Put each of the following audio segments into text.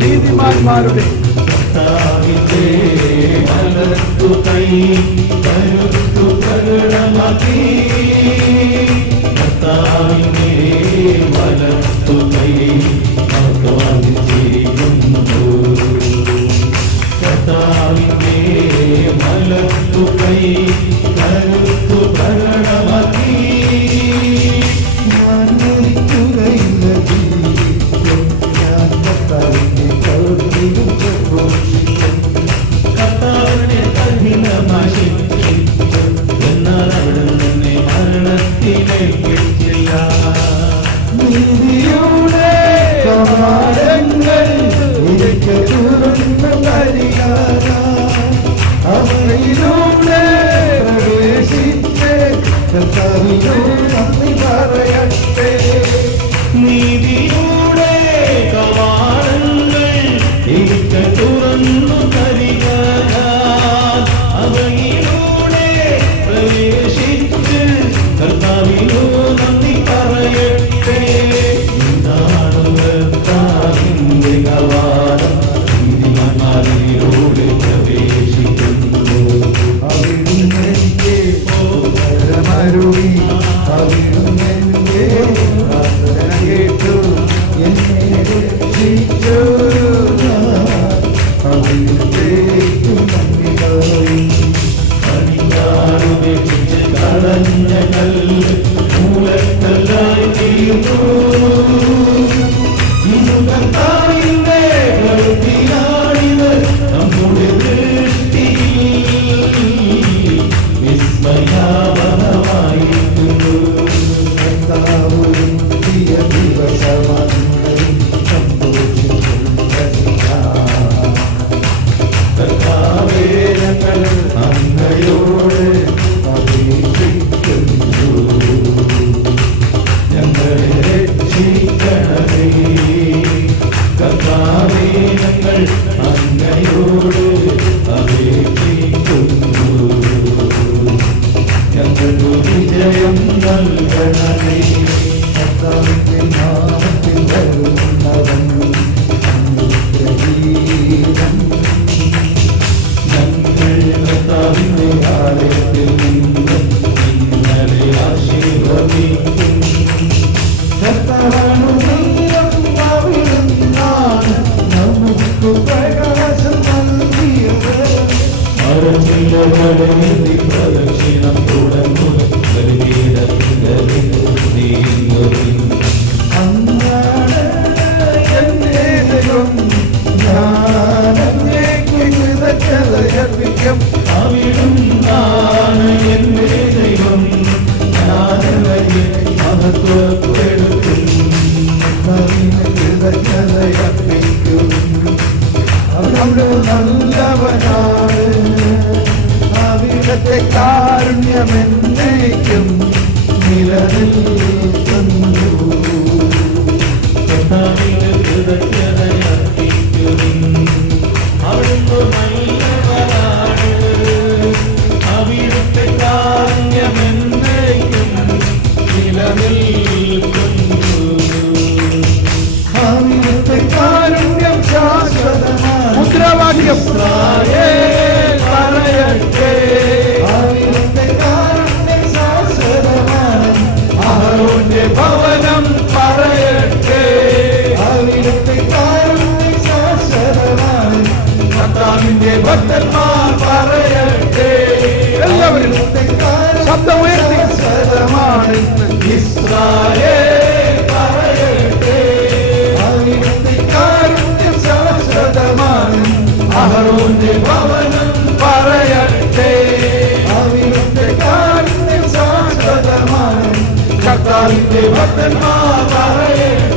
നീതിമാന്മാരുടെ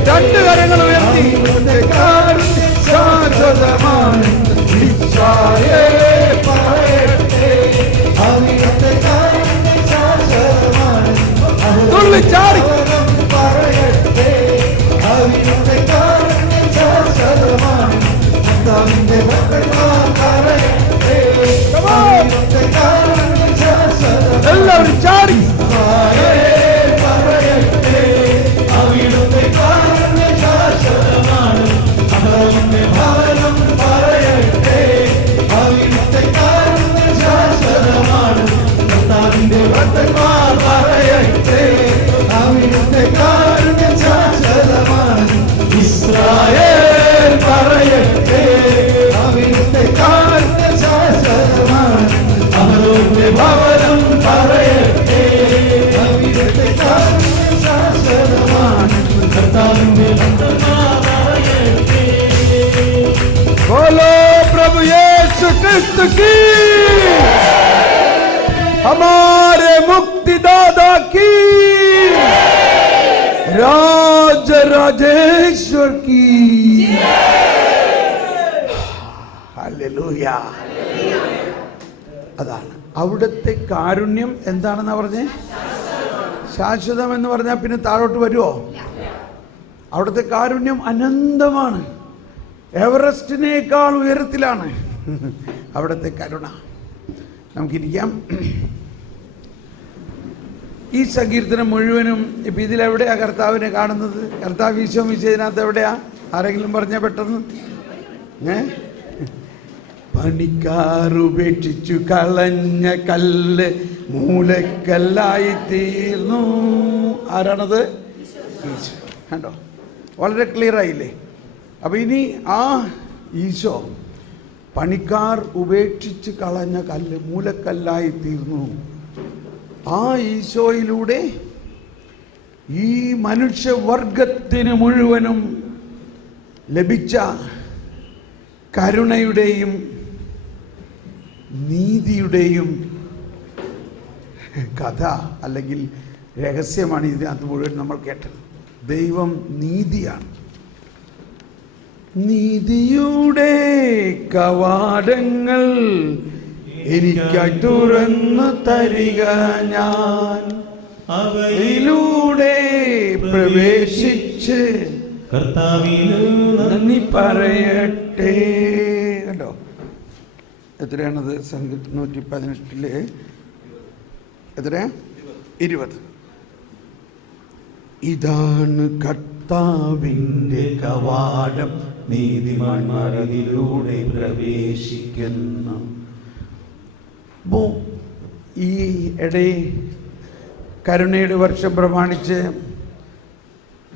രണ്ട് കരങ്ങൾ ഉയർത്തി തുള്ളിച്ചാടി എല്ലാവരും ചാടി क्रिस्त की, हमारे मुक्तिदाता की, राज राजेश्वर की। ഹല്ലേലൂയ. അതാണ് അവിടുത്തെ കാരുണ്യം. എന്താണെന്നാ പറഞ്ഞേ? ശാശ്വതം എന്ന് പറഞ്ഞാൽ പിന്നെ താഴോട്ട് വരുമോ? അവിടുത്തെ കാരുണ്യം അനന്തമാണ്. എവറസ്റ്റിനേക്കാൾ ഉയരത്തിലാണ് അവിടുത്തെ കരുണ. നമുക്കിരിക്കാം. ഈ സങ്കീർത്തനം മുഴുവനും ഇപ്പം ഇതിലെവിടെയാ കർത്താവിനെ കാണുന്നത്? കർത്താവ് ഈശോ വിശേഷത്തിനകത്ത് എവിടെയാ? ആരെങ്കിലും പറഞ്ഞ പെട്ടെന്ന്? പണിക്കാർ ഉപേക്ഷിച്ചു കളഞ്ഞ കല്ല് മൂലക്കല്ലായി തീർന്നു. ആരാണത്? ഈശോ. കണ്ടോ, വളരെ ക്ലിയർ ആയില്ലേ? അപ്പം ഇനി ആ ഈശോ പണിക്കാർ ഉപേക്ഷിച്ച് കളഞ്ഞ കല്ല് മൂലക്കല്ലായി തീർന്നു. ആ ഈശോയിലൂടെ ഈ മനുഷ്യവർഗത്തിന് മുഴുവനും ലഭിച്ച കരുണയുടെയും നീതിയുടെയും കഥ അല്ലെങ്കിൽ രഹസ്യമാണ് ഇതിനകത്ത് മുഴുവൻ നമ്മൾ കേട്ടത്. ദൈവം നീതിയാണ്. നീതിയുടെ കവാടങ്ങൾ എനിക്കായി തുറന്നു തരിക, ഞാൻ അവയിലൂടെ പ്രവേശിച്ച് കർത്താവിന് നന്ദി പറയട്ടെ. കണ്ടോ എത്രയാണത്? 118 എത്രയാ? 20. ഇതാണ് കർത്താവിൻ്റെ കവാടം, നീതിമാന്മാർ അതിലൂടെ പ്രവേശിക്കുന്നു. അപ്പോൾ ഈ ഇടയിൽ കരുണയുടെ വർഷം പ്രമാണിച്ച്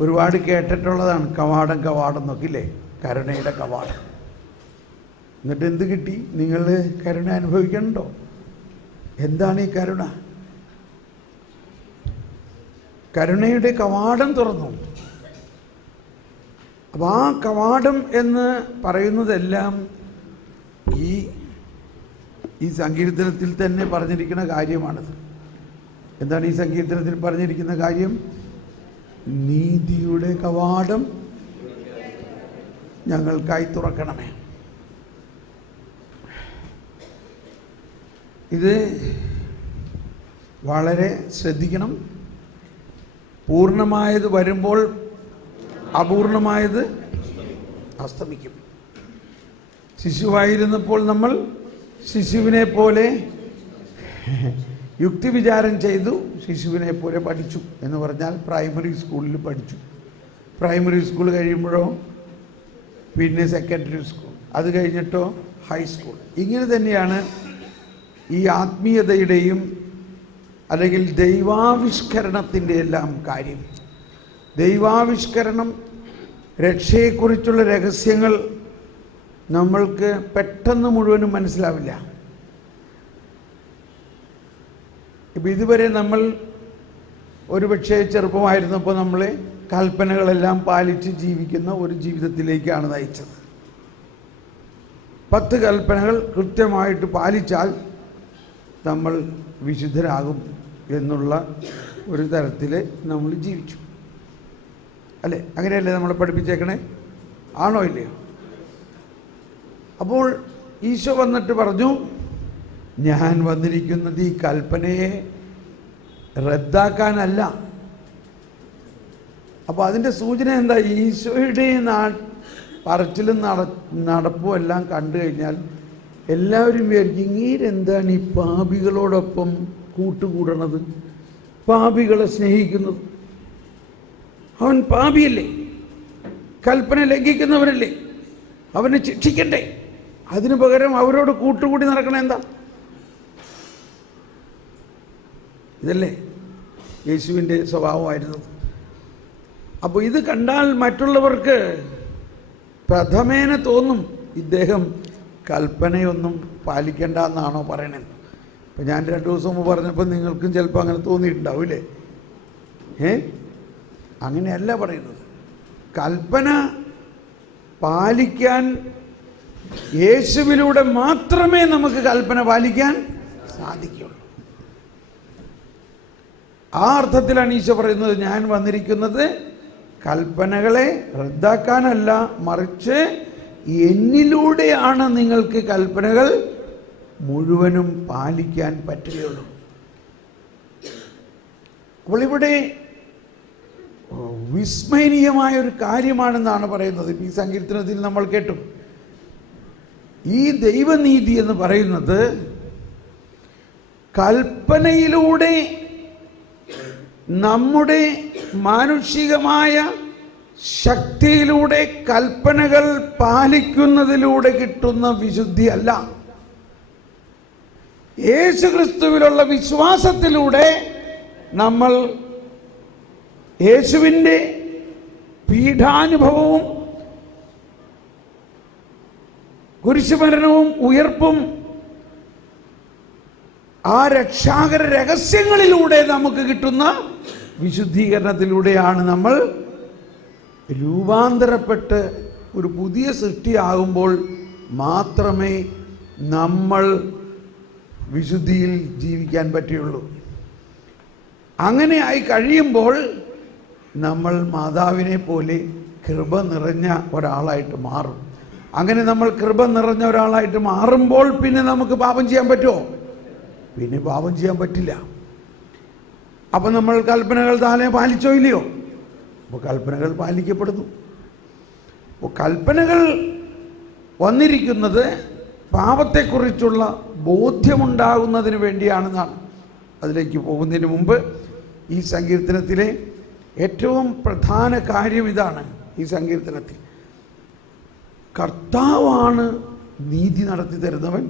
ഒരുപാട് കേട്ടിട്ടുള്ളതാണ് കവാടം കവാടം നോക്കില്ലേ, കരുണയുടെ കവാടം. എന്നിട്ട് എന്ത് കിട്ടി? നിങ്ങൾ കരുണ അനുഭവിക്കണുണ്ടോ? എന്താണ് ഈ കരുണ? കരുണയുടെ കവാടം തുറന്നു. അപ്പോൾ ആ കവാടം എന്ന് പറയുന്നതെല്ലാം ഈ സങ്കീർത്തനത്തിൽ തന്നെ പറഞ്ഞിരിക്കുന്ന കാര്യമാണിത്. എന്താണ് ഈ സങ്കീർത്തനത്തിൽ പറഞ്ഞിരിക്കുന്ന കാര്യം? നീതിയുടെ കവാടം ഞങ്ങൾക്കായി തുറക്കണമേ. ഇത് വളരെ ശ്രദ്ധിക്കണം. പൂർണ്ണമായത് വരുമ്പോൾ അപൂർണമായത് അസ്തമിക്കും. ശിശുവായിരുന്നപ്പോൾ നമ്മൾ ശിശുവിനെ പോലെ യുക്തിവിചാരം ചെയ്തു, ശിശുവിനെ പോലെ പഠിച്ചു എന്ന് പറഞ്ഞാൽ പ്രൈമറി സ്കൂളിൽ പഠിച്ചു. പ്രൈമറി സ്കൂൾ കഴിയുമ്പോഴോ പിന്നെ സെക്കൻഡറി സ്കൂൾ, അത് കഴിഞ്ഞിട്ടോ ഹൈസ്കൂൾ. ഇങ്ങനെ തന്നെയാണ് ഈ ആത്മീയതയുടെയും അല്ലെങ്കിൽ ദൈവാവിഷ്കരണത്തിൻ്റെ എല്ലാം കാര്യം. ദൈവാവിഷ്കരണം, രക്ഷയെക്കുറിച്ചുള്ള രഹസ്യങ്ങൾ നമ്മൾക്ക് പെട്ടെന്ന് മുഴുവനും മനസ്സിലാവില്ല. ഇപ്പം ഇതുവരെ നമ്മൾ ഒരുപക്ഷെ ചെറുപ്പമായിരുന്നപ്പോൾ നമ്മളെ കൽപ്പനകളെല്ലാം പാലിച്ച് ജീവിക്കുന്ന ഒരു ജീവിതത്തിലേക്കാണ് നയിച്ചത്. 10 കൽപ്പനകൾ കൃത്യമായിട്ട് പാലിച്ചാൽ നമ്മൾ വിശുദ്ധരാകും എന്നുള്ള ഒരു തരത്തിൽ നമ്മൾ ജീവിച്ചു, അല്ലേ? അങ്ങനെയല്ലേ നമ്മളെ പഠിപ്പിച്ചേക്കണേ? ആണോ ഇല്ലയോ? അപ്പോൾ ഈശോ വന്നിട്ട് പറഞ്ഞു, ഞാൻ വന്നിരിക്കുന്നത് ഈ കൽപ്പനയെ റദ്ദാക്കാനല്ല. അപ്പോൾ അതിൻ്റെ സൂചന എന്താ? ഈശോയുടെ പറച്ചിലും നടപ്പും എല്ലാം കണ്ടു കഴിഞ്ഞാൽ എല്ലാവരും വിചാരിക്കും, ഇങ്ങേരെന്താണ് ഈ പാപികളോടൊപ്പം കൂട്ടുകൂടണത്, പാപികളെ സ്നേഹിക്കുന്നത്? അവൻ പാപിയല്ലേ, കൽപ്പന ലംഘിക്കുന്നവനല്ലേ, അവനെ ശിക്ഷിക്കണ്ടേ? അതിനു പകരം അവരോട് കൂട്ടുകൂടി നടക്കണ എന്താ? ഇതല്ലേ യേശുവിൻ്റെ സ്വഭാവമായിരുന്നത്. അപ്പോൾ ഇത് കണ്ടാൽ മറ്റുള്ളവർക്ക് പ്രഥമേന തോന്നും ഇദ്ദേഹം കൽപ്പനയൊന്നും പാലിക്കേണ്ട എന്നാണോ പറയണത്. ഇപ്പം ഞാൻ 2 ദിവസം മുമ്പ് പറഞ്ഞപ്പോൾ നിങ്ങൾക്കും ചിലപ്പോൾ അങ്ങനെ തോന്നിയിട്ടുണ്ടാവില്ലേ? അങ്ങനെയല്ല പറയുന്നത്. കൽപ്പന പാലിക്കാൻ യേശുവിലൂടെ മാത്രമേ നമുക്ക് കൽപ്പന പാലിക്കാൻ സാധിക്കുള്ളൂ. ആ അർത്ഥത്തിലാണ് ഈശോ പറയുന്നത്, ഞാൻ വന്നിരിക്കുന്നത് കൽപ്പനകളെ റദ്ദാക്കാനല്ല, മറിച്ച് എന്നിലൂടെയാണ് നിങ്ങൾക്ക് കൽപ്പനകൾ മുഴുവനും പാലിക്കാൻ പറ്റുകയുള്ളൂ. അപ്പോൾ ഇവിടെ വിസ്മരണീയമായൊരു കാര്യമാണെന്നാണ് പറയുന്നത്. ഈ സങ്കീർത്തനത്തിൽ നമ്മൾ കേട്ടു. ഈ ദൈവനീതി എന്ന് പറയുന്നത് കൽപ്പനയിലൂടെ, നമ്മുടെ മാനുഷികമായ ശക്തിയിലൂടെ, കൽപ്പനകൾ പാലിക്കുന്നതിലൂടെ കിട്ടുന്ന വിശുദ്ധി അല്ല. യേശുക്രിസ്തുവിലുള്ള വിശ്വാസത്തിലൂടെ നമ്മൾ യേശുവിൻ്റെ പീഠാനുഭവവും കുരിശുമരണവും ഉയർപ്പും ആ രക്ഷാകര രഹസ്യങ്ങളിലൂടെ നമുക്ക് കിട്ടുന്ന വിശുദ്ധീകരണത്തിലൂടെയാണ് നമ്മൾ രൂപാന്തരപ്പെട്ട് ഒരു പുതിയ സൃഷ്ടിയാകുമ്പോൾ മാത്രമേ നമ്മൾ വിശുദ്ധിയിൽ ജീവിക്കാൻ പറ്റുകയുള്ളൂ. അങ്ങനെ ആയി കഴിയുമ്പോൾ നമ്മൾ മാതാവിനെ പോലെ കൃപ നിറഞ്ഞ ഒരാളായിട്ട് മാറും. അങ്ങനെ നമ്മൾ കൃപ നിറഞ്ഞ ഒരാളായിട്ട് മാറുമ്പോൾ പിന്നെ നമുക്ക് പാപം ചെയ്യാൻ പറ്റുമോ? പിന്നെ പാപം ചെയ്യാൻ പറ്റില്ല. അപ്പം നമ്മൾ കൽപ്പനകൾ താനെ പാലിച്ചോ ഇല്ലയോ? അപ്പോൾ കൽപ്പനകൾ പാലിക്കപ്പെടുന്നു. അപ്പോൾ കൽപ്പനകൾ വന്നിരിക്കുന്നത് പാപത്തെക്കുറിച്ചുള്ള ബോധ്യമുണ്ടാകുന്നതിന് വേണ്ടിയാണെന്നാണ്. അതിലേക്ക് പോകുന്നതിന് മുമ്പ് ഈ സങ്കീർത്തനത്തിലെ ഏറ്റവും പ്രധാന കാര്യം ഇതാണ്. ഈ സങ്കീർത്തനത്തിൽ കർത്താവാണ് നീതി നടത്തി തരുന്നവൻ,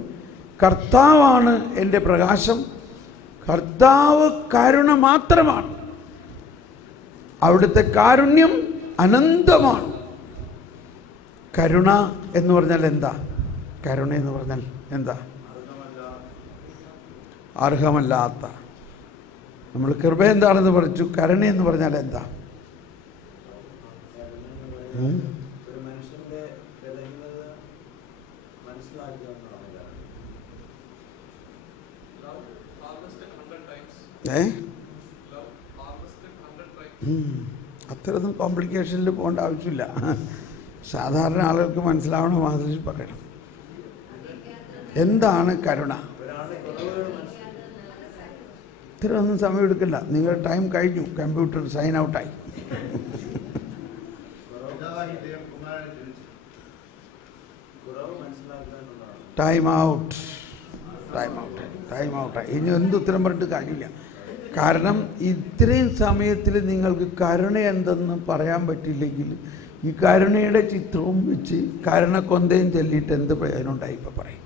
കർത്താവാണ് എൻ്റെ പ്രകാശം, കർത്താവ് കരുണ മാത്രമാണ്, അവിടുത്തെ കാരുണ്യം അനന്തമാണ്. കരുണ എന്ന് പറഞ്ഞാൽ എന്താ? കരുണ എന്ന് പറഞ്ഞാൽ എന്താ? അർഹമല്ലാത്ത. നമ്മൾ കൃപ എന്താണെന്ന് പഠിച്ചു. കരുണ എന്ന് പറഞ്ഞാൽ എന്താ? അത്രയൊന്നും കോംപ്ലിക്കേഷനിൽ പോകേണ്ട ആവശ്യമില്ല. സാധാരണ ആളുകൾക്ക് മനസ്സിലാവണ മാതിരി പറയണം. എന്താണ് കരുണ? ഇത്രയൊന്നും സമയം എടുക്കില്ല. നിങ്ങളുടെ ടൈം കഴിഞ്ഞു. കമ്പ്യൂട്ടർ സൈൻ ഔട്ടായി. ടൈം ഔട്ടായി. ഇനി എന്ത് ഉത്തരം പറഞ്ഞിട്ട് കാര്യമില്ല. കാരണം ഇത്രയും സമയത്തിൽ നിങ്ങൾക്ക് കരുണ എന്തെന്ന് പറയാൻ പറ്റില്ലെങ്കിൽ ഈ കരുണയുടെ ചിത്രവും വെച്ച് കരുണക്കൊന്തയും ചൊല്ലിയിട്ട് എന്ത് പ്രയോജനം ഉണ്ടായി? ഇപ്പം പറയും.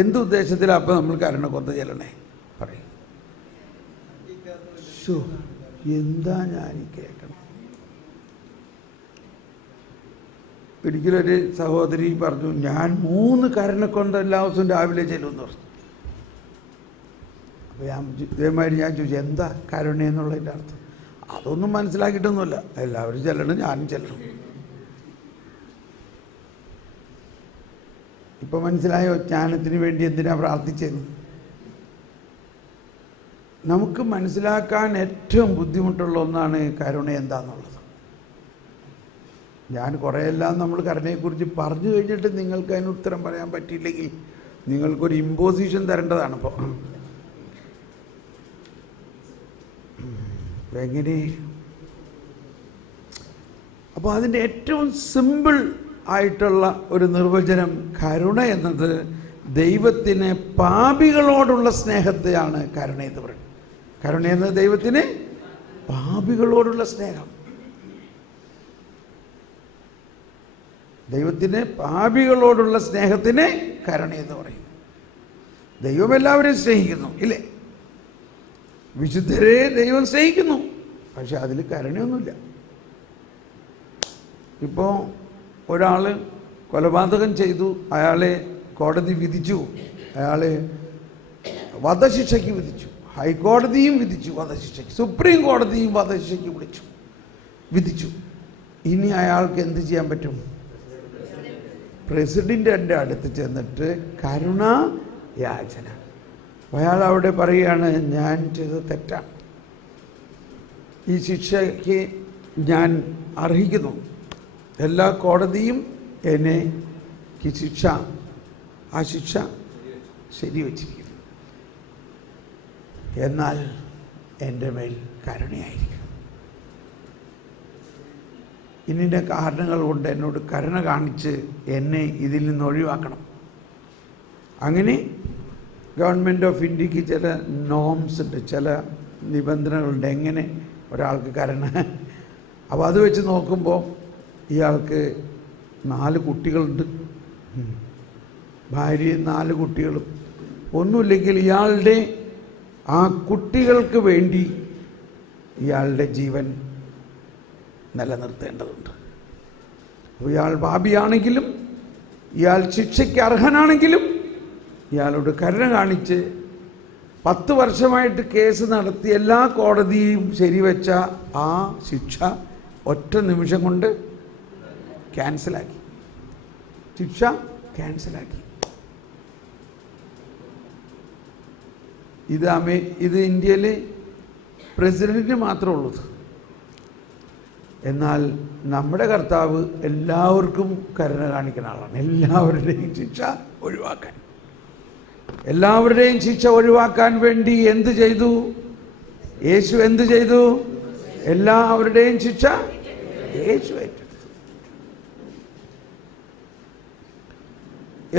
എന്ത് ഉദ്ദേശത്തിലാണ് അപ്പം നമ്മൾ കരുണക്കൊന്ത ചെല്ലണേ? പറയും. എന്താ ഞാൻ കേൾക്കണം? ഒരിക്കലൊരു സഹോദരി പറഞ്ഞു, ഞാൻ 3 കരുണക്കൊന്ത എല്ലാ ദിവസവും രാവിലെ ചെല്ലുമെന്ന് പറഞ്ഞു. അപ്പോൾ ഇതേമാതിരി ഞാൻ ചോദിച്ചു, എന്താ കരുണ എന്നുള്ളതിൻ്റെ അർത്ഥം? അതൊന്നും മനസ്സിലാക്കിയിട്ടൊന്നുമില്ല. എല്ലാവരും ചെല്ലണം, ഞാനും ചെല്ലണം. ഇപ്പം മനസ്സിലായോ ജ്ഞാനത്തിന് വേണ്ടി എന്തിനാ പ്രാർത്ഥിച്ചത്? നമുക്ക് മനസ്സിലാക്കാൻ ഏറ്റവും ബുദ്ധിമുട്ടുള്ള ഒന്നാണ് കരുണ എന്താണെന്നുള്ളത്. ഞാൻ കുറേയെല്ലാം നമ്മൾ കരുണയെക്കുറിച്ച് പറഞ്ഞു കഴിഞ്ഞിട്ട് നിങ്ങൾക്ക് അതിന് ഉത്തരം പറയാൻ പറ്റിയില്ലെങ്കിൽ നിങ്ങൾക്കൊരു ഇമ്പോസിഷൻ തരേണ്ടതാണ്. ഇപ്പോൾ എങ്ങനെ? അപ്പോൾ അതിൻ്റെ ഏറ്റവും സിമ്പിൾ ആയിട്ടുള്ള ഒരു നിർവചനം, കരുണ എന്നത് ദൈവത്തിന് പാപികളോടുള്ള സ്നേഹത്തെയാണ് കരുണ എന്ന് പറയുന്നത്. കരുണ എന്നത് ദൈവത്തിന് പാപികളോടുള്ള സ്നേഹം. ദൈവത്തിന് പാപികളോടുള്ള സ്നേഹത്തിന് കരുണ എന്ന് പറയും. ദൈവം എല്ലാവരെയും സ്നേഹിക്കുന്നു, ഇല്ലേ? വിശുദ്ധരെ ദൈവം സ്നേഹിക്കുന്നു. പക്ഷെ അതിൽ കരുണയൊന്നുമില്ല. ഇപ്പോൾ ഒരാൾ കൊലപാതകം ചെയ്തു, അയാളെ കോടതി വിധിച്ചു, അയാളെ വധശിക്ഷയ്ക്ക് വിധിച്ചു, ഹൈക്കോടതിയും വിധിച്ചു വധശിക്ഷയ്ക്ക്, സുപ്രീം കോടതിയും വധശിക്ഷയ്ക്ക് വിധിച്ചു. ഇനി അയാൾക്ക് എന്ത് ചെയ്യാൻ പറ്റും? പ്രസിഡൻ്റിൻ്റെ അടുത്ത് ചെന്നിട്ട് കരുണായാചന. അയാൾ അവിടെ പറയുകയാണ്, ഞാൻ ചെയ്തത് തെറ്റാണ്, ഈ ശിക്ഷയ്ക്ക് ഞാൻ അർഹിക്കുന്നു, എല്ലാ കോടതിയും എനിക്ക് ആ ശിക്ഷ ശരിവച്ചിരിക്കുന്നു, എന്നാൽ എൻ്റെ മേൽ കരുണയായിരിക്കും. ഇന്ന കാരണങ്ങൾ കൊണ്ട് എന്നോട് കരുണ കാണിച്ച് എന്നെ ഇതിൽ നിന്ന് ഒഴിവാക്കണം. അങ്ങനെ ഗവൺമെൻറ് ഓഫ് ഇന്ത്യക്ക് ചില നോംസ് ഉണ്ട്, ചില നിബന്ധനകളുണ്ട് എങ്ങനെ ഒരാൾക്ക് കരുണ. അപ്പോൾ അത് വെച്ച് നോക്കുമ്പോൾ ഇയാൾക്ക് 4 കുട്ടികളുണ്ട്, ഭാര്യയും 4 കുട്ടികളും. ഒന്നുമില്ലെങ്കിൽ ഇയാളുടെ ആ കുട്ടികൾക്ക് വേണ്ടി ഇയാളുടെ ജീവൻ നിലനിർത്തേണ്ടതുണ്ട്. അപ്പോൾ ഇയാൾ പാപിയാണെങ്കിലും ഇയാൾ ശിക്ഷയ്ക്ക് അർഹനാണെങ്കിലും ഇയാളോട് കരുണ കാണിച്ച് 10 വർഷമായിട്ട് കേസ് നടത്തി എല്ലാ കോടതിയും ശരിവെച്ച ആ ശിക്ഷ ഒറ്റ നിമിഷം കൊണ്ട് ക്യാൻസലാക്കി, ശിക്ഷ ക്യാൻസലാക്കി. ഇത് ഇന്ത്യയിൽ പ്രസിഡന്റിന് മാത്രമേ ഉള്ളത്. എന്നാൽ നമ്മുടെ കർത്താവ് എല്ലാവർക്കും കരുണ കാണിക്കുന്ന ആളാണ്. എല്ലാവരുടെയും ശിക്ഷ ഒഴിവാക്കാൻ വേണ്ടി എന്ത് ചെയ്തു യേശു? എന്ത് ചെയ്തു? എല്ലാവരുടെയും ശിക്ഷ യേശു ഏറ്റെടുത്തു.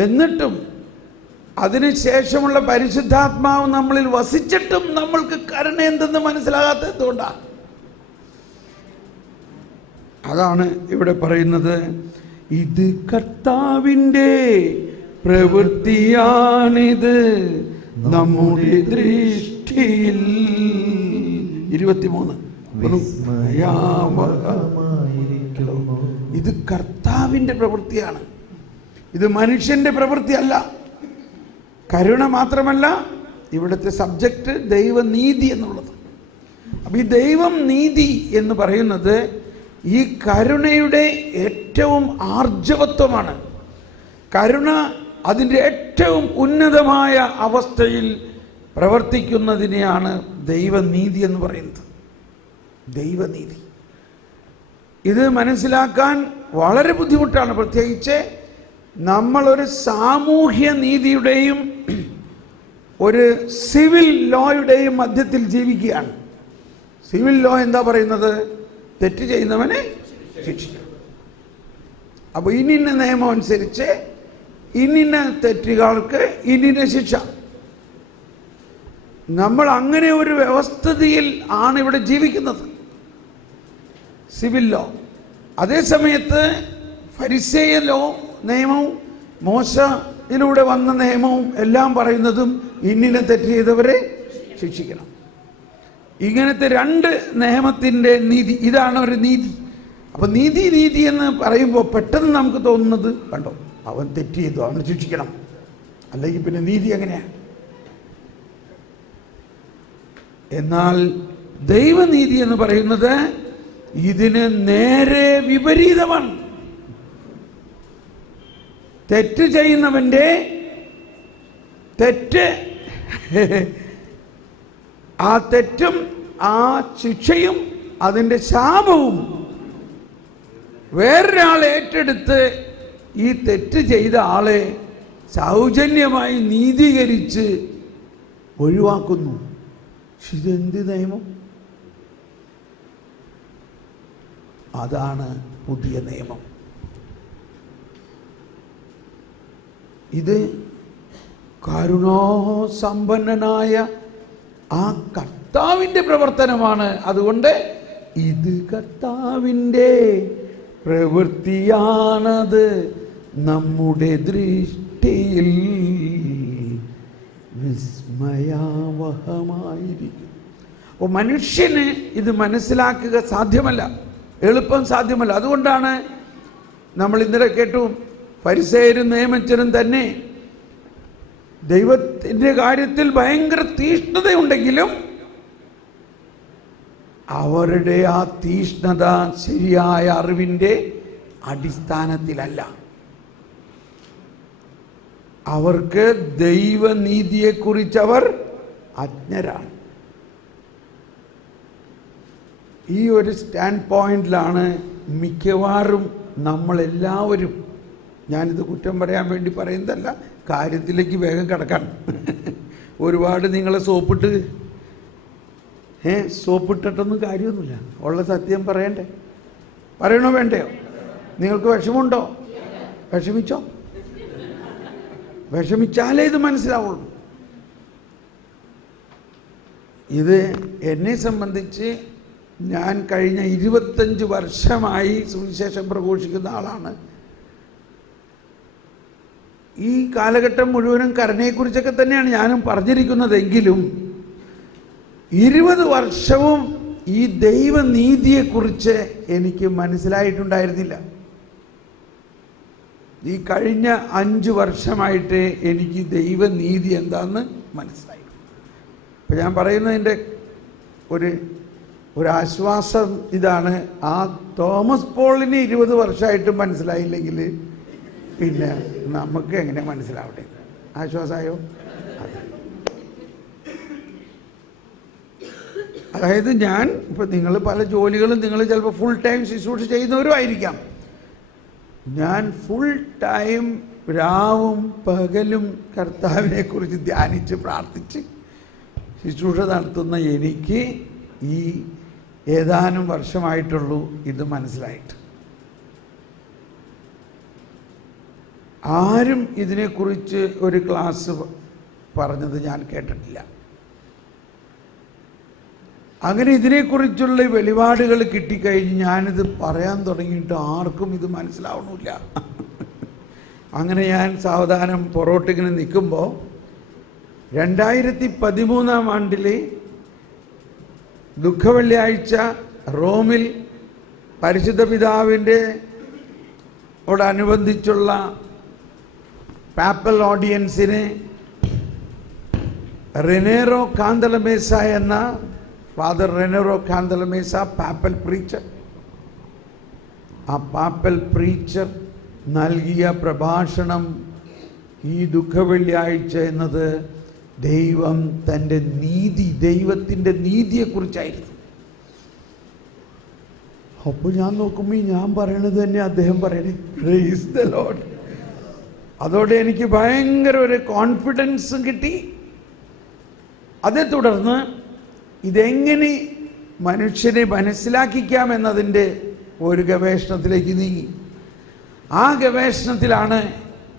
എന്നിട്ടും അതിനുശേഷമുള്ള പരിശുദ്ധാത്മാവ് നമ്മളിൽ വസിച്ചിട്ടും നമ്മൾക്ക് കരുണ എന്തെന്ന് മനസ്സിലാകാത്തത് എന്തുകൊണ്ടാണ്? അതാണ് ഇവിടെ പറയുന്നത്, ഇത് കർത്താവിൻ്റെ പ്രവൃത്തിയാണിത് നമ്മുടെ ദൃഷ്ടിയിൽ. 23 ഇത് കർത്താവിൻ്റെ പ്രവൃത്തിയാണ്, ഇത് മനുഷ്യൻ്റെ പ്രവൃത്തിയല്ല. കരുണ മാത്രമല്ല, ഇവിടുത്തെ സബ്ജക്റ്റ് ദൈവനീതി എന്നുള്ളത്. അപ്പം ഈ ദൈവം നീതി എന്ന് പറയുന്നത് ഈ കരുണയുടെ ഏറ്റവും ആർജവത്വമാണ്. കരുണ അതിൻ്റെ ഏറ്റവും ഉന്നതമായ അവസ്ഥയിൽ പ്രവർത്തിക്കുന്നതിനെയാണ് ദൈവനീതി എന്ന് പറയുന്നത്. ദൈവനീതി ഇത് മനസ്സിലാക്കാൻ വളരെ ബുദ്ധിമുട്ടാണ്. പ്രത്യേകിച്ച് നമ്മളൊരു സാമൂഹ്യ നീതിയുടെയും ഒരു സിവിൽ ലോയുടെയും മധ്യത്തിൽ ജീവിക്കുകയാണ്. സിവിൽ ലോ എന്താ പറയുന്നത്? തെറ്റ് ചെയ്യുന്നവനെ ശിക്ഷിക്കണം. അപ്പോൾ ഇന്നിന്ന നിയമം അനുസരിച്ച് ഇന്നിന്ന തെറ്റുകൾക്ക് ഇന്നിന്ന ശിക്ഷ. നമ്മൾ അങ്ങനെ ഒരു വ്യവസ്ഥിതിയിൽ ആണ് ഇവിടെ ജീവിക്കുന്നത്, സിവിൽ ലോ. അതേസമയത്ത് ഫരിസേയ ലോ നിയമവും മോശയിലൂടെ വന്ന നിയമവും എല്ലാം പറയുന്നതും ഇന്നിനെ തെറ്റ് ചെയ്തവരെ ശിക്ഷിക്കണം. ഇങ്ങനത്തെ 2 നിയമത്തിൻ്റെ നീതി, ഇതാണ് ഒരു നീതി. അപ്പം നീതി എന്ന് പറയുമ്പോൾ പെട്ടെന്ന് നമുക്ക് തോന്നുന്നത്, കണ്ടോ അവൻ തെറ്റ് ചെയ്തു, അവനെ ശിക്ഷിക്കണം, അല്ലെങ്കിൽ പിന്നെ നീതി എങ്ങനെയാണ്? എന്നാൽ ദൈവനീതി എന്ന് പറയുന്നത് ഇതിന് നേരെ വിപരീതമാണ്. തെറ്റ് ചെയ്യുന്നവൻ്റെ തെറ്റ്, ആ തെറ്റും ആ ശിക്ഷയും അതിൻ്റെ ശാപവും വേറൊരാൾ ഏറ്റെടുത്ത് ഈ തെറ്റ് ചെയ്ത ആളെ സൗജന്യമായി നീതീകരിച്ച് ഒഴിവാക്കുന്നു. ഇതെന്ത് നിയമം? അതാണ് പുതിയ നിയമം. ഇത് കരുണാസമ്പന്നനായ ആ കർത്താവിൻ്റെ പ്രവർത്തനമാണ്. അതുകൊണ്ട് ഇത് കർത്താവിൻ്റെ പ്രവൃത്തിയാണത് നമ്മുടെ ദൃഷ്ടിയിൽ വിസ്മയാവഹമായിരിക്കും. അപ്പോൾ മനുഷ്യന് ഇത് മനസ്സിലാക്കുക സാധ്യമല്ല, എളുപ്പം സാധ്യമല്ല. അതുകൊണ്ടാണ് നമ്മൾ ഇന്നലെ കേട്ടു, ഫരിസേയരും നിയമജ്ഞരും തന്നെ ദൈവത്തിൻ്റെ കാര്യത്തിൽ ഭയങ്കര തീഷ്ണതയുണ്ടെങ്കിലും അവരുടെ ആ തീഷ്ണത ശരിയായ അറിവിൻ്റെ അടിസ്ഥാനത്തിലല്ല. അവർക്ക് ദൈവനീതിയെക്കുറിച്ച് അവർ അജ്ഞരാണ്. ഈ ഒരു സ്റ്റാൻഡ് പോയിന്റിലാണ് മിക്കവാറും നമ്മളെല്ലാവരും, ഞാനിത് കുറ്റം പറയാൻ വേണ്ടി പറയുന്നതല്ല, കാര്യത്തിലേക്ക് വേഗം കിടക്കാൻ. ഒരുപാട് നിങ്ങളെ സോപ്പിട്ടിട്ടൊന്നും കാര്യമൊന്നുമില്ല. ഉള്ള സത്യം പറയണ്ടേ? പറയണോ വേണ്ടയോ? നിങ്ങൾക്ക് വിഷമമുണ്ടോ? വിഷമിച്ചോ? വിഷമിച്ചാലേ ഇത് മനസ്സിലാവുള്ളൂ. ഇത് എന്നെ സംബന്ധിച്ച് ഞാൻ കഴിഞ്ഞ 25 വർഷമായി സുവിശേഷം പ്രഘോഷിക്കുന്ന ആളാണ്. ഈ കാലഘട്ടം മുഴുവനും കരുണയെക്കുറിച്ചൊക്കെ തന്നെയാണ് ഞാനും പറഞ്ഞിരിക്കുന്നതെങ്കിലും 20 വർഷവും ഈ ദൈവനീതിയെക്കുറിച്ച് എനിക്ക് മനസ്സിലായിട്ടുണ്ടായിരുന്നില്ല. ഈ കഴിഞ്ഞ 5 വർഷമായിട്ട് എനിക്ക് ദൈവനീതി എന്താണെന്ന് മനസ്സിലായി. അപ്പം ഞാൻ പറയുന്നതിൻ്റെ ഒരു ആശ്വാസം ഇതാണ്, ആ തോമസ് പോളിന് 20 വർഷമായിട്ടും മനസ്സിലായില്ലെങ്കിൽ പിന്നെ നമുക്ക് എങ്ങനെ മനസ്സിലാവട്ടെ? ആശ്വാസമായോ? അതായത് ഞാൻ ഇപ്പം നിങ്ങൾ പല ജോലികളും നിങ്ങൾ ചിലപ്പോൾ ഫുൾ ടൈം ശുശ്രൂഷ ചെയ്യുന്നവരും ആയിരിക്കാം. ഞാൻ ഫുൾ ടൈം രാവും പകലും കർത്താവിനെ കുറിച്ച് ധ്യാനിച്ച് പ്രാർത്ഥിച്ച് ശുശ്രൂഷ നടത്തുന്ന എനിക്ക് ഈ ഏതാനും വർഷമായിട്ടുള്ളൂ ഇത് മനസ്സിലായിട്ട്. ആരും ഇതിനെക്കുറിച്ച് ഒരു ക്ലാസ് പറഞ്ഞത് ഞാൻ കേട്ടിട്ടില്ല. അങ്ങനെ ഇതിനെക്കുറിച്ചുള്ള വെളിപാടുകൾ കിട്ടിക്കഴിഞ്ഞ് ഞാനിത് പറയാൻ തുടങ്ങിയിട്ട് ആർക്കും ഇത് മനസ്സിലാവണില്ല. അങ്ങനെ ഞാൻ സാവധാനം പൊറോട്ടിങ്ങനെ നിൽക്കുമ്പോൾ 2013 ആണ്ടിൽ ദുഃഖവെള്ളിയാഴ്ച റോമിൽ പരിശുദ്ധ പിതാവിൻ്റെ ോടനുബന്ധിച്ചുള്ള പാപ്പൽ ഓഡിയൻസിന് റെനേറോ കാന്തലമേസ എന്ന ഫാദർ റെനേറോ കാന്തലമേസ പാപ്പൽ പ്രീച്ചർ, ആ പാപ്പൽ പ്രീച്ചർ നൽകിയ പ്രഭാഷണം ഈ ദുഃഖവെള്ളിയാഴ്ച എന്നത് ദൈവം തൻ്റെ നീതി, ദൈവത്തിൻ്റെ നീതിയെക്കുറിച്ചായിരുന്നു. അപ്പോൾ ഞാൻ നോക്കുമ്പോൾ ഞാൻ പറയണത് തന്നെ അദ്ദേഹം പറയണേ. Praise the Lord. അതോടെ എനിക്ക് ഭയങ്കര ഒരു കോൺഫിഡൻസും കിട്ടി. അതേ തുടർന്ന് ഇതെങ്ങനെ മനുഷ്യനെ മനസ്സിലാക്കിക്കാമെന്നതിൻ്റെ ഒരു ഗവേഷണത്തിലേക്ക് നീങ്ങി. ആ ഗവേഷണത്തിലാണ്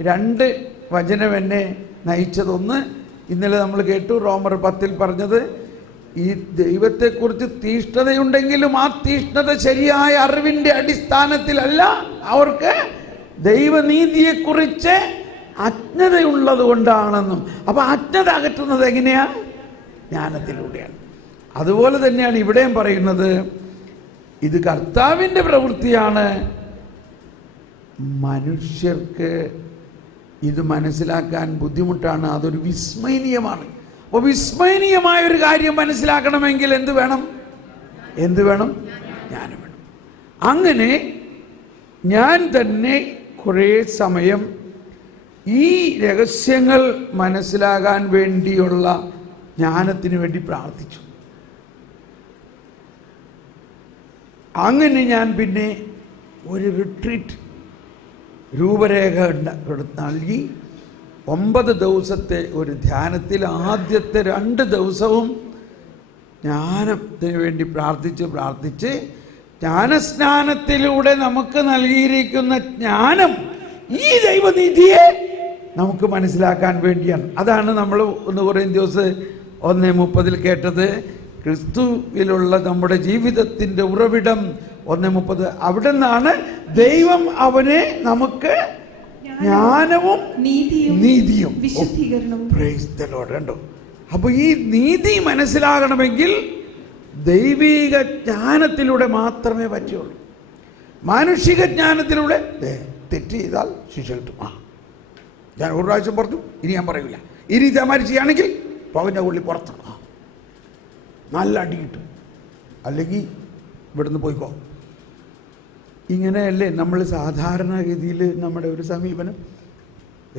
2 വചനം എന്നെ നയിച്ചതൊന്ന് ഇന്നലെ നമ്മൾ കേട്ടു, റോമർ 10 പറഞ്ഞത്, ഈ ദൈവത്തെക്കുറിച്ച് തീഷ്ണതയുണ്ടെങ്കിലും ആ തീഷ്ണത ശരിയായ അറിവിൻ്റെ അടിസ്ഥാനത്തിലല്ല, അവർക്ക് ദൈവനീതിയെക്കുറിച്ച് അജ്ഞതയുള്ളത് കൊണ്ടാണെന്നും. അപ്പോൾ അജ്ഞത അകറ്റുന്നത് എങ്ങനെയാണ്? ജ്ഞാനത്തിലൂടെയാണ്. അതുപോലെ തന്നെയാണ് ഇവിടെയും പറയുന്നത്, ഇത് കർത്താവിൻ്റെ പ്രവൃത്തിയാണ്, മനുഷ്യർക്ക് ഇത് മനസ്സിലാക്കാൻ ബുദ്ധിമുട്ടാണ്, അതൊരു വിസ്മയനീയമാണ്. അപ്പോൾ വിസ്മയനീയമായ ഒരു കാര്യം മനസ്സിലാക്കണമെങ്കിൽ എന്ത് വേണം? ജ്ഞാനം വേണം. അങ്ങനെ ഞാൻ തന്നെ കുറേ സമയം ഈ രഹസ്യങ്ങൾ മനസ്സിലാകാൻ വേണ്ടിയുള്ള ജ്ഞാനത്തിന് വേണ്ടി പ്രാർത്ഥിച്ചു. അങ്ങനെ ഞാൻ പിന്നെ ഒരു റിട്രീറ്റ് രൂപരേഖ നൽകി 9 ദിവസത്തെ ഒരു ധ്യാനത്തിൽ ആദ്യത്തെ 2 ദിവസവും ജ്ഞാനത്തിന് വേണ്ടി പ്രാർത്ഥിച്ച് ജ്ഞാനസ്നാനത്തിലൂടെ നമുക്ക് നൽകിയിരിക്കുന്ന ജ്ഞാനം ഈ ദൈവനീതിയെ നമുക്ക് മനസ്സിലാക്കാൻ വേണ്ടിയാണ്. അതാണ് നമ്മൾ 1 കൊരിന്ത്യർ 1:30 കേട്ടത്. ക്രിസ്തുവിലുള്ള നമ്മുടെ ജീവിതത്തിൻ്റെ ഉറവിടം 1:30. അവിടെ നിന്നാണ് ദൈവം അവനെ നമുക്ക് ജ്ഞാനവും നീതിയും വിശുദ്ധീകരണവും. Praise the Lord. കണ്ടോ? അപ്പോൾ ഈ നീതി മനസ്സിലാകണമെങ്കിൽ ദൈവിക ജ്ഞാനത്തിലൂടെ മാത്രമേ പറ്റുള്ളൂ. മാനുഷിക ജ്ഞാനത്തിലൂടെ തെറ്റ് ചെയ്താൽ ശിക്ഷ കിട്ടും. ഞാൻ ഒരു പ്രാവശ്യം പുറത്തു, ഇനി ഞാൻ പറയില്ല. ഇനി ഇതേമാതിരി ചെയ്യുകയാണെങ്കിൽ പകഞ്ഞ കൊള്ളി പുറത്ത് നല്ല അടി കിട്ടും, അല്ലെങ്കിൽ ഇവിടുന്ന് പോയിക്കോ. ഇങ്ങനെയല്ലേ നമ്മൾ സാധാരണഗതിയിൽ നമ്മുടെ ഒരു സമീപനം?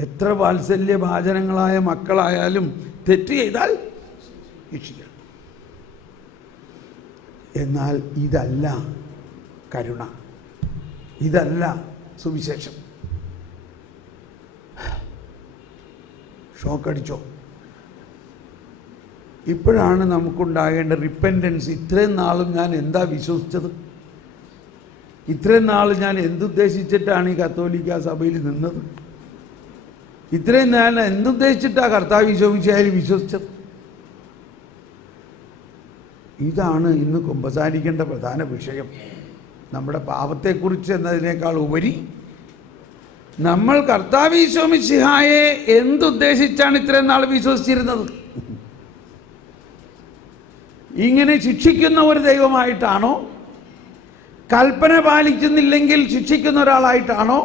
എത്ര വാത്സല്യഭാജനങ്ങളായ മക്കളായാലും തെറ്റ് ചെയ്താൽ ശിക്ഷിക്കണം. എന്നാൽ ഇതല്ല കരുണ, ഇതല്ല സുവിശേഷം. ഷോക്കടിച്ചോ? ഇപ്പോഴാണ് നമുക്കുണ്ടാകേണ്ട റിപ്പൻറ്റൻസ്. ഇത്രയും നാളും ഞാൻ എന്താ വിശ്വസിച്ചത്? ഇത്രയും നാൾ ഞാൻ എന്തുദ്ദേശിച്ചിട്ടാണ് ഈ കത്തോലിക്ക സഭയിൽ നിന്നത്? ഇത്രയും ഞാൻ എന്തുദ്ദേശിച്ചിട്ടാണ് കർത്താവ് ഈശോമിശിഹായിൽ വിശ്വസിച്ചത്? ഇതാണ് ഇന്ന് കുമ്പസാരിക്കേണ്ട പ്രധാന വിഷയം. നമ്മുടെ പാപത്തെക്കുറിച്ച് എന്നതിനേക്കാൾ ഉപരി നമ്മൾ കർത്താവ് ഈശോമിശിഹായെ എന്തുദ്ദേശിച്ചാണ് ഇത്രയും നാൾ വിശ്വസിച്ചിരുന്നത്? ഇങ്ങനെ ശിക്ഷിക്കുന്ന ഒരു ദൈവമായിട്ടാണോ? കൽപ്പന പാലിക്കുന്നില്ലെങ്കിൽ ശിക്ഷിക്കുന്ന ഒരാളായിട്ടാണോ?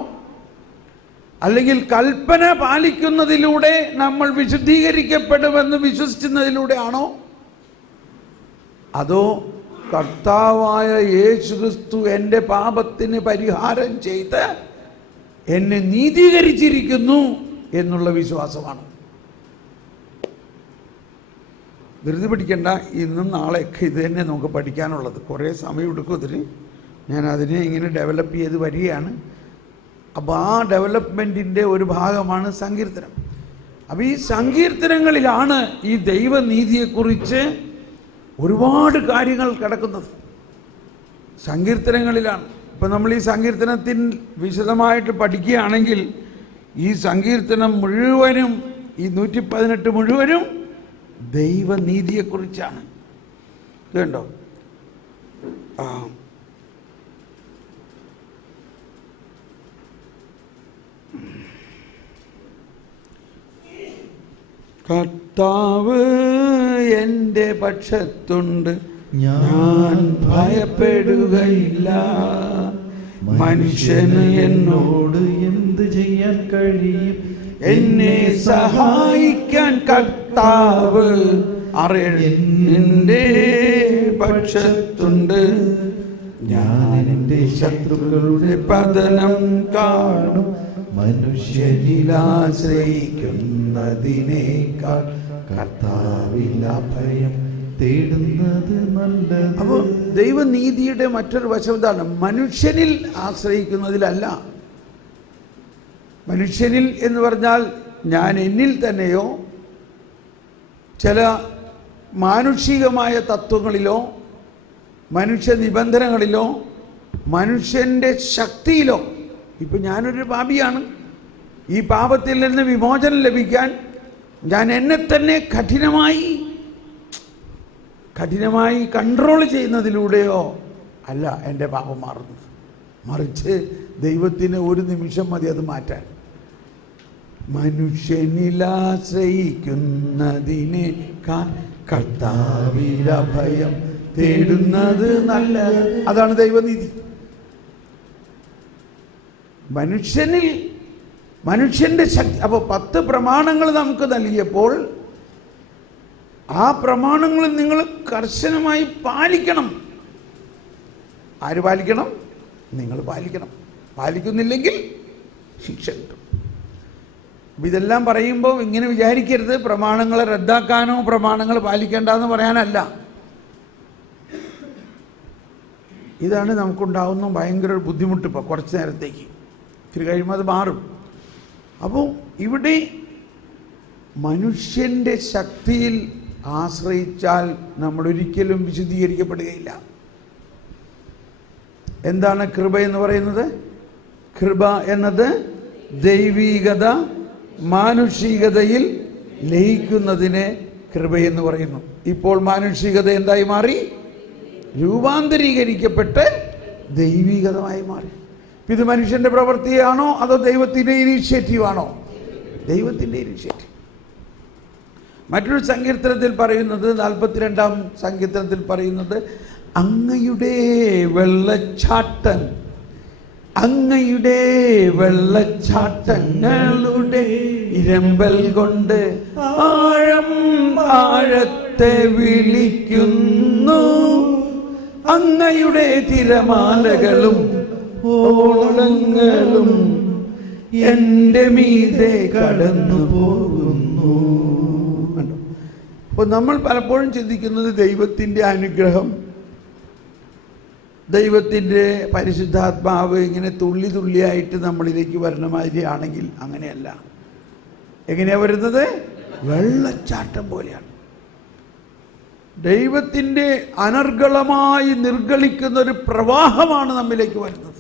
അല്ലെങ്കിൽ കൽപ്പന പാലിക്കുന്നതിലൂടെ നമ്മൾ വിശുദ്ധീകരിക്കപ്പെടുമെന്ന് വിശ്വസിക്കുന്നതിലൂടെയാണോ? അതോ കർത്താവായ യേശുക്രിസ്തു എൻ്റെ പാപത്തിന് പരിഹാരം ചെയ്ത് എന്നെ നീതീകരിച്ചിരിക്കുന്നു എന്നുള്ള വിശ്വാസമാണ്? ധൃതി പിടിക്കേണ്ട. ഇന്നും നാളെയൊക്കെ ഇത് തന്നെ നമുക്ക് പഠിക്കാനുള്ളത്. കുറേ സമയം എടുക്കും ഇതിന്. ഞാൻ അതിനെ ഇങ്ങനെ ഡെവലപ്പ് ചെയ്ത് വരികയാണ്. അപ്പോൾ ആ ഡെവലപ്മെൻറ്റിൻ്റെ ഒരു ഭാഗമാണ് സങ്കീർത്തനം. അപ്പോൾ ഈ സങ്കീർത്തനങ്ങളിലാണ് ഈ ദൈവനീതിയെക്കുറിച്ച് ഒരുപാട് കാര്യങ്ങൾ കിടക്കുന്നത്. സങ്കീർത്തനങ്ങളിലാണ്. ഇപ്പം നമ്മൾ ഈ സങ്കീർത്തനത്തിൽ വിശദമായിട്ട് പഠിക്കുകയാണെങ്കിൽ ഈ സങ്കീർത്തനം മുഴുവനും, ഈ 118 മുഴുവനും ദൈവനീതിയെക്കുറിച്ചാണ്. ഇതുണ്ടോ? കർത്താവ് എൻ്റെ പക്ഷത്തുണ്ട്, ഞാൻ ഭയപ്പെടുകയില്ല. മനുഷ്യന് എന്നോട് എന്ത് ചെയ്യാൻ കഴിയും? എന്നെ സഹായിക്കാൻ കർത്താവ് എൻ്റെ പക്ഷത്തുണ്ട്. ഞാൻ എൻ്റെ ശത്രുക്കളുടെ പതനം കാണും. മനുഷ്യരിൽ ആശ്രയിക്കുന്നതിനേക്കാൾ കർത്താവിൽ അഭയം തേടുന്നത് നല്ലത്. അപ്പോൾ ദൈവനീതിയുടെ മറ്റൊരു വശം എന്താണ്? മനുഷ്യനിൽ ആശ്രയിക്കുന്നതിലല്ല. മനുഷ്യനിൽ എന്ന് പറഞ്ഞാൽ ഞാൻ എന്നിൽ തന്നെയോ ചില മാനുഷികമായ തത്വങ്ങളിലോ മനുഷ്യ നിബന്ധനകളിലോ മനുഷ്യൻ്റെ ശക്തിയിലോ. ഇപ്പം ഞാനൊരു പാപിയാണ്. ഈ പാപത്തിൽ നിന്ന് വിമോചനം ലഭിക്കാൻ ഞാൻ എന്നെ തന്നെ കഠിനമായി കൺട്രോൾ ചെയ്യുന്നതിലൂടെയോ അല്ല എൻ്റെ പാപം മാറുന്നത്. മറിച്ച് ദൈവത്തിന് ഒരു നിമിഷം മതി അത് മാറ്റാൻ. മനുഷ്യനിൽ ആശ്രയിക്കുന്നതിനേക്കാൾ കർത്താവിൽ അഭയം തേടുന്നത് നല്ലത്. അതാണ് ദൈവനീതി. മനുഷ്യൻ്റെ ശക്തി. അപ്പോൾ 10 പ്രമാണങ്ങൾ നമുക്ക് നൽകിയപ്പോൾ ആ പ്രമാണങ്ങൾ നിങ്ങൾ കർശനമായി പാലിക്കണം. ആര് പാലിക്കണം? നിങ്ങൾ പാലിക്കണം. പാലിക്കുന്നില്ലെങ്കിൽ ശിക്ഷ കിട്ടും. ഇതെല്ലാം പറയുമ്പോൾ ഇങ്ങനെ വിചാരിക്കരുത് പ്രമാണങ്ങളെ റദ്ദാക്കാനോ പ്രമാണങ്ങൾ പാലിക്കേണ്ടെന്ന് പറയാനല്ല. ഇതാണ് നമുക്കുണ്ടാകുന്ന ഭയങ്കര ബുദ്ധിമുട്ട്. ഇപ്പോൾ കുറച്ച് നേരത്തേക്ക്, ഇത്തിരി കഴിയുമ്പോൾ അത് മാറും. അപ്പോൾ ഇവിടെ മനുഷ്യൻ്റെ ശക്തിയിൽ ആശ്രയിച്ചാൽ നമ്മൾ ഒരിക്കലും വിശുദ്ധീകരിക്കപ്പെടുകയില്ല. എന്താണ് കൃപ എന്ന് പറയുന്നത്? കൃപ എന്നത് ദൈവീകത മാനുഷികതയിൽ ലയിക്കുന്നതിനെ കൃപയെന്ന് പറയുന്നു. ഇപ്പോൾ മാനുഷികത എന്തായി മാറി? രൂപാന്തരീകരിക്കപ്പെട്ട് ദൈവീകതമായി മാറി. ഇത് മനുഷ്യൻ്റെ പ്രവൃത്തിയാണോ അതോ ദൈവത്തിൻ്റെ ഇനീഷ്യേറ്റീവാണോ? ദൈവത്തിൻ്റെ ഇനീഷ്യേറ്റീവ്. മറ്റൊരു സങ്കീർത്തനത്തിൽ പറയുന്നത്, 42-ാം സങ്കീർത്തനത്തിൽ പറയുന്നത്, അങ്ങയുടെ വെള്ളച്ചാട്ടങ്ങളുടെ ഇരമ്പൽ കൊണ്ട് ആഴത്തെ വിളിക്കുന്നു. അങ്ങയുടെ തിരമാലകളും ഓളങ്ങളും എൻ്റെ മീതെ കടന്നു പോകുന്നു. അപ്പോൾ നമ്മൾ പലപ്പോഴും ചിന്തിക്കുന്നത് ദൈവത്തിൻ്റെ അനുഗ്രഹം, ദൈവത്തിൻ്റെ പരിശുദ്ധാത്മാവ് ഇങ്ങനെ തുള്ളി തുള്ളിയായിട്ട് നമ്മളിലേക്ക് വരണ മാതിരിയാണെങ്കിൽ അങ്ങനെയല്ല. എങ്ങനെയാണ് വരുന്നത്? വെള്ളച്ചാട്ടം പോലെയാണ്. ദൈവത്തിൻ്റെ അനർഗളമായി നിർഗളിക്കുന്ന ഒരു പ്രവാഹമാണ് നമ്മിലേക്ക് വരുന്നത്.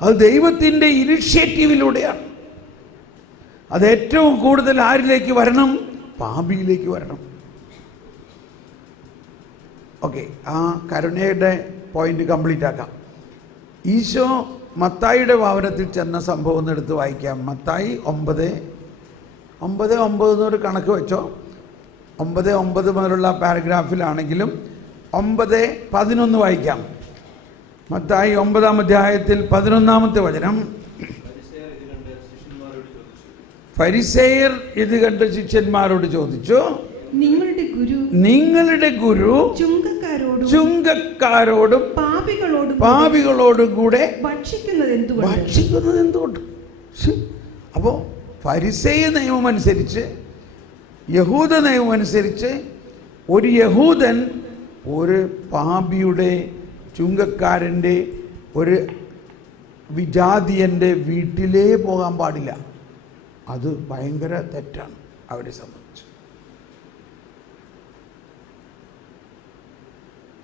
അത് ദൈവത്തിൻ്റെ ഇനിഷ്യേറ്റീവിലൂടെയാണ്. അത് ഏറ്റവും കൂടുതൽ ആരിലേക്ക് വരണം? പാപിയിലേക്ക് വരണം. ഓക്കെ, ആ കരുണയുടെ പോയിന്റ് കംപ്ലീറ്റ് ആക്കാം. ഈശോ മത്തായിയുടെ ഭവനത്തിൽ ചെന്ന സംഭവം ഒന്ന് എടുത്ത് വായിക്കാം. മത്തായി 9:9 എന്നൊരു കണക്ക് വെച്ചോ. 9:9 മുതലുള്ള പാരഗ്രാഫിലാണെങ്കിലും 9:11 വായിക്കാം. മത്തായി 9-ാം അധ്യായത്തിൽ 11-ാമത്തെ വചനം. ഫരിസേയർ ഇത് കണ്ട് ശിഷ്യന്മാരോട് ചോദിച്ചു, നിങ്ങളുടെ ഗുരു ചുങ്കക്കാരോടും പാപികളോടും കൂടെ ഭക്ഷിക്കുന്നത് എന്തുകൊണ്ട്? അപ്പോൾ ഫരിസേയ നിയമം അനുസരിച്ച്, യഹൂദ നിയമം അനുസരിച്ച് ഒരു യഹൂദൻ ഒരു പാപിയുടെ, ചുങ്കക്കാരൻ്റെ, ഒരു വിജാതിയൻ്റെ വീട്ടിലേ പോകാൻ പാടില്ല. അത് ഭയങ്കര തെറ്റാണ് അവരെ സംബന്ധിച്ച്.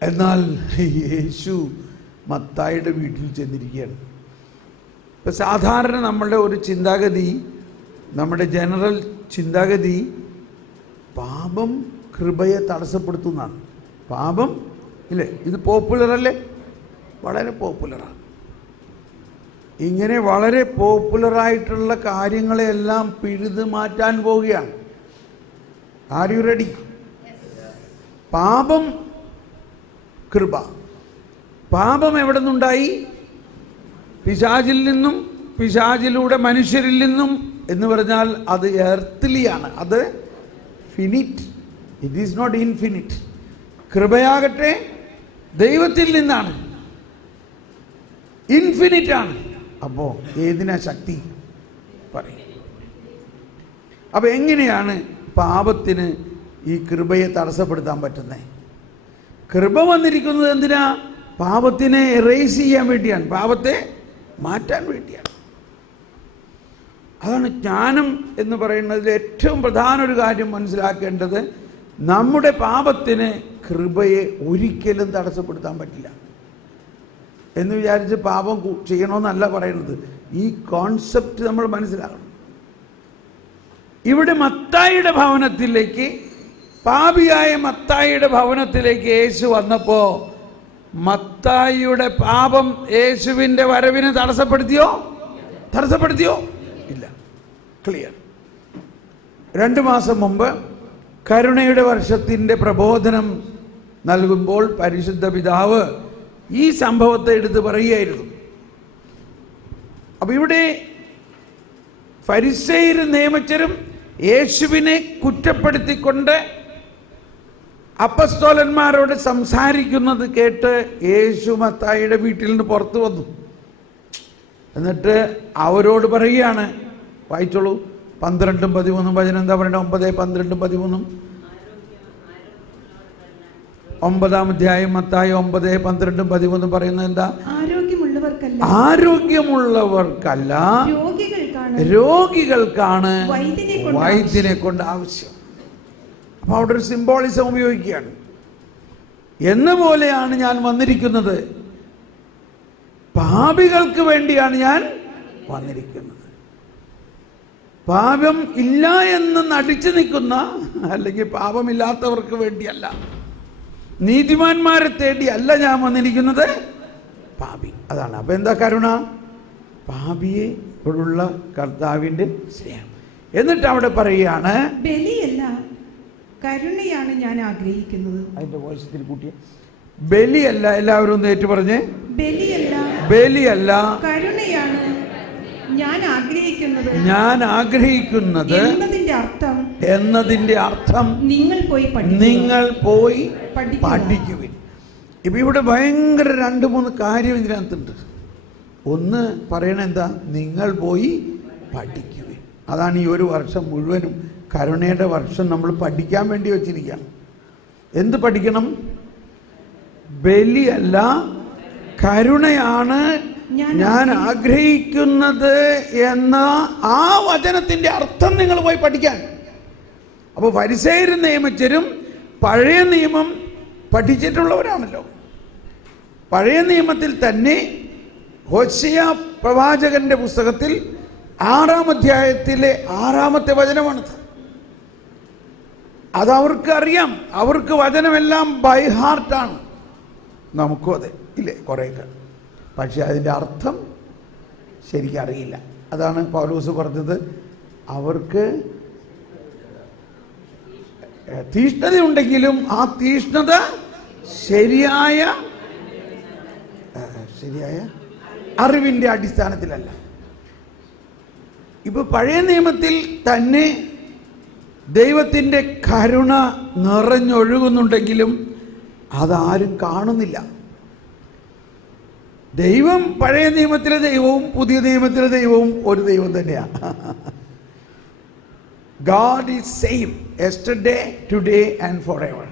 എന്നാൽ യേശു മത്തായിയുടെ വീട്ടിൽ ചെന്നിരിക്കുകയാണ്. ഇപ്പം സാധാരണ നമ്മളുടെ ഒരു ചിന്താഗതി, നമ്മുടെ ജനറൽ ചിന്താഗതി, പാപം കൃപയെ തടസ്സപ്പെടുത്തുന്നതാണ്. പാപം ഇല്ലേ, ഇത് പോപ്പുലറല്ലേ? വളരെ പോപ്പുലറാണ്. ഇങ്ങനെ വളരെ പോപ്പുലറായിട്ടുള്ള കാര്യങ്ങളെല്ലാം പിഴുത് മാറ്റാൻ പോവുകയാണ്. Are you ready? പാപം കൃപ. പാപം എവിടെ നിന്നുണ്ടായി? പിശാചിൽ നിന്നും, പിശാചിലൂടെ മനുഷ്യരിൽ നിന്നും എന്ന് പറഞ്ഞാൽ അത് എർത്തിലിയാണ്, അത് finite, it is not infinite. കൃപയാകട്ടെ ദൈവത്തിൽ നിന്നാണ്, ഇൻഫിനിറ്റ് ആണ്. അപ്പോൾ ഏതിനാ ശക്തി പറയും? അപ്പോൾ എങ്ങനെയാണ് പാപത്തിന് ഈ കൃപയെ തടസ്സപ്പെടുത്താൻ പറ്റുന്നത്? കൃപ വന്നിരിക്കുന്നത് എന്തിനാ? പാപത്തിനെ എറേസ് ചെയ്യാൻ വേണ്ടിയാണ്, പാപത്തെ മാറ്റാൻ വേണ്ടിയാണ്. അതാണ് ജ്ഞാനം എന്ന് പറയുന്നതിൽ ഏറ്റവും പ്രധാന ഒരു കാര്യം മനസ്സിലാക്കേണ്ടത്. നമ്മുടെ പാപത്തിന് കൃപയെ ഒരിക്കലും തടസ്സപ്പെടുത്താൻ പറ്റില്ല. എന്ന് വിചാരിച്ച് പാപം ചെയ്യണമെന്നല്ല പറയുന്നത്. ഈ കോൺസെപ്റ്റ് നമ്മൾ മനസ്സിലാക്കണം. ഇവിടെ മത്തായിയുടെ ഭവനത്തിലേക്ക്, പാപിയായ മത്തായിയുടെ ഭവനത്തിലേക്ക് യേശു വന്നപ്പോൾ മത്തായിയുടെ പാപം യേശുവിൻ്റെ വരവിനെ തടസ്സപ്പെടുത്തിയോ? ഇല്ല. ക്ലിയർ. 2 മാസം മുമ്പ് കരുണയുടെ വർഷത്തിൻ്റെ പ്രബോധനം നൽകുമ്പോൾ പരിശുദ്ധ പിതാവ് ഈ സംഭവത്തെ എടുത്ത് പറയുകയായിരുന്നു. അപ്പോൾ ഇവിടെ ഫരിസേയരും നിയമജ്ഞരും യേശുവിനെ കുറ്റപ്പെടുത്തിക്കൊണ്ട് അപ്പസ്തോലന്മാരോട് സംസാരിക്കുന്നത് കേട്ട് യേശു മത്തായിയുടെ വീട്ടിൽ നിന്ന് പുറത്തു വന്നു. എന്നിട്ട് അവരോട് പറയുകയാണ്, വായിച്ചോളൂ 12-13 വചനം. എന്താ പറയുന്നത്? 9:12-13. 9-ാം അധ്യായം മത്തായി 9:12-13 പറയുന്നത് എന്താ? ആരോഗ്യമുള്ളവർക്കല്ല രോഗികൾക്കാണ് വൈദ്യനെ കൊണ്ട് ആവശ്യം. അപ്പോൾ അവിടെ ഒരു സിംബോളിസം ഉപയോഗിക്കുകയാണ്. എന്ന പോലെയാണ് ഞാൻ വന്നിരിക്കുന്നത്, പാപികൾക്ക് വേണ്ടിയാണ് ഞാൻ വന്നിരിക്കുന്നത്. പാപം ഇല്ല എന്ന് നടിച്ചു നിൽക്കുന്ന, അല്ലെങ്കിൽ പാപമില്ലാത്തവർക്ക് വേണ്ടിയല്ല, നീതിമാന്മാരെ തേടി അല്ല ഞാൻ വന്നിരിക്കുന്നത്, പാപി. അതാണ്. അപ്പം എന്താ കരുണ? പാപിയോടുള്ള കർത്താവിൻ്റെ സ്നേഹം. എന്നിട്ട് അവിടെ പറയുകയാണ്, ബലിയല്ല കരുണയാണ് ഞാൻ ആഗ്രഹിക്കുന്നത്. അതിന്റെ വോയിസ് ഇത്തിരി കൂട്ടിയ. ബലിയല്ല, എല്ലാവരും ഒന്ന് ഏറ്റു പറഞ്ഞേ. ബലിയല്ല കരുണയാണ് ഞാൻ ആഗ്രഹിക്കുന്നത് എന്നതിന്റെ അർത്ഥം നിങ്ങൾ പോയി പഠിക്കുവിൻ. ഇപ്പം ഇവിടെ ഭയങ്കര 2-3 കാര്യം ഇതിനകത്തുണ്ട്. ഒന്ന് പറയണെന്താ, നിങ്ങൾ പോയി പഠിക്കുവിൻ. അതാണ് ഈ ഒരു വർഷം മുഴുവനും കരുണയുടെ വർഷം നമ്മൾ പഠിക്കാൻ വേണ്ടി വെച്ചിരിക്കുകയാണ്. എന്ത് പഠിക്കണം? ബലിയല്ല, കരുണയാണ് ഞാൻ ആഗ്രഹിക്കുന്നത് എന്ന ആ വചനത്തിൻ്റെ അർത്ഥം നിങ്ങൾ പോയി പഠിക്കാൻ. അപ്പോൾ ഫരിസേയരും നിയമജ്ഞരും പഴയ നിയമം പഠിച്ചിട്ടുള്ളവരാണല്ലോ. പഴയ നിയമത്തിൽ തന്നെ ഹോശേയ പ്രവാചകന്റെ പുസ്തകത്തിൽ 6-ാം അധ്യായത്തിലെ 6-ാമത്തെ വചനമാണിത്. അതവർക്ക് അറിയാം, അവർക്ക് വചനമെല്ലാം ബൈ ഹാർട്ടാണ്. നമുക്കും അതെ, ഇല്ലേ, കുറേയൊക്കെ. പക്ഷെ അതിൻ്റെ അർത്ഥം ശരിക്കും അറിയില്ല. അതാണ് പൗലോസ് പറഞ്ഞത്, അവർക്ക് തീഷ്ണതയുണ്ടെങ്കിലും ആ തീഷ്ണത ശരിയായ അറിവിൻ്റെ അടിസ്ഥാനത്തിലല്ല. ഇപ്പൊ പഴയ നിയമത്തിൽ തന്നെ ദൈവത്തിൻ്റെ കരുണ നിറഞ്ഞൊഴുകുന്നുണ്ടെങ്കിലും അതാരും കാണുന്നില്ല. ദൈവം പഴയ നിയമത്തിലെ ദൈവവും പുതിയ നിയമത്തിലെ ദൈവവും ഒരു ദൈവം തന്നെയാണ്. God is same yesterday, today and forever.